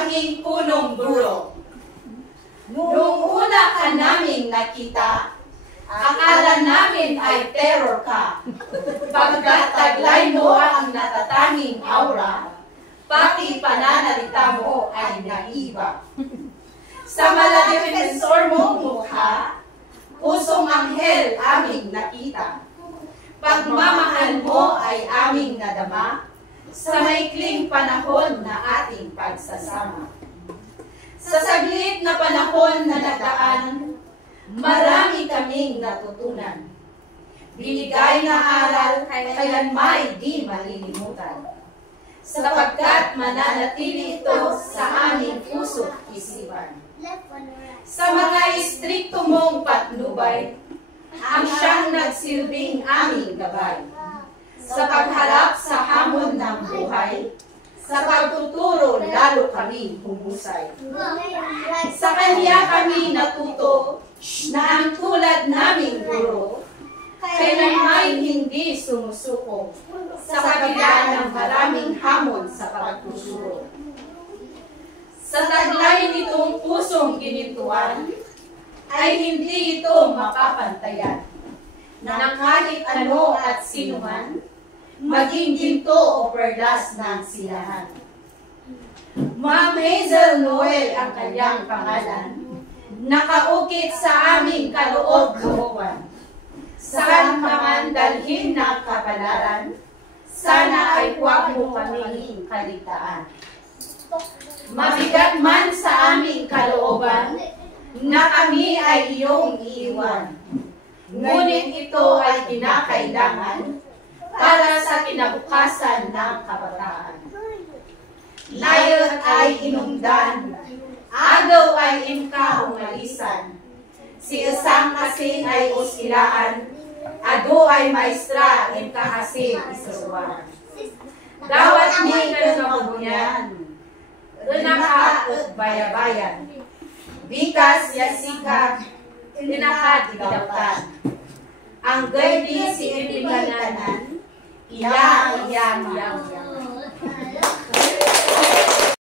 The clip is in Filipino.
aming punong guro. Nung una ka naming nakita, akala namin ay terror ka. Pagkataglay mo ang natatanging aura, pati pananalita mo ay naiba. Sa maladefensor mong mukha, pusong anghel aming nakita. Pagmamahal mo ay aming nadama, sa maikling panahon na ating pagsasama. Sa saglit na panahon na nadaan, marami kaming natutunan. Binigay na aral kailanmay di malilimutan. Sapagkat mananatili ito sa aming puso't isipan. Sa mga istrikto mong patnubay, ang siyang nagsilbing aming gabay. Sa pagharap sa hamon ng buhay, sa pagtuturo lalo kami humusay. Sa Kanya kami natuto na ang tulad naming guro, kailanmay hindi sumusuko sa kabila ng maraming hamon sa pagtuturo. Sa taglay nitong pusong ginintuan, ay hindi ito mapapantayan na kahit ano at sinuman, maging ginto o perlas ng silahan. Ma'am Hazel Noel ang kanyang pangalan, nakaukit sa aming kaloob-looban. Saan ka man dalhin ng kapalaran, sana ay huwag mo kaming kaligtaan. Mabigat man sa aming kalooban, na kami ay iyong iiwan. Ngunit ito ay kinakailangan para sa kinabukasan ng kabataan. Layot ay inungdan, agaw ay imkahungalisan. Si isang kasing ay usilaan, ado ay maestra imkahasing isusuan. Dawat ni kanunabunyan, renaka at bayabayan. Bikas yasika, tinakad idawtan.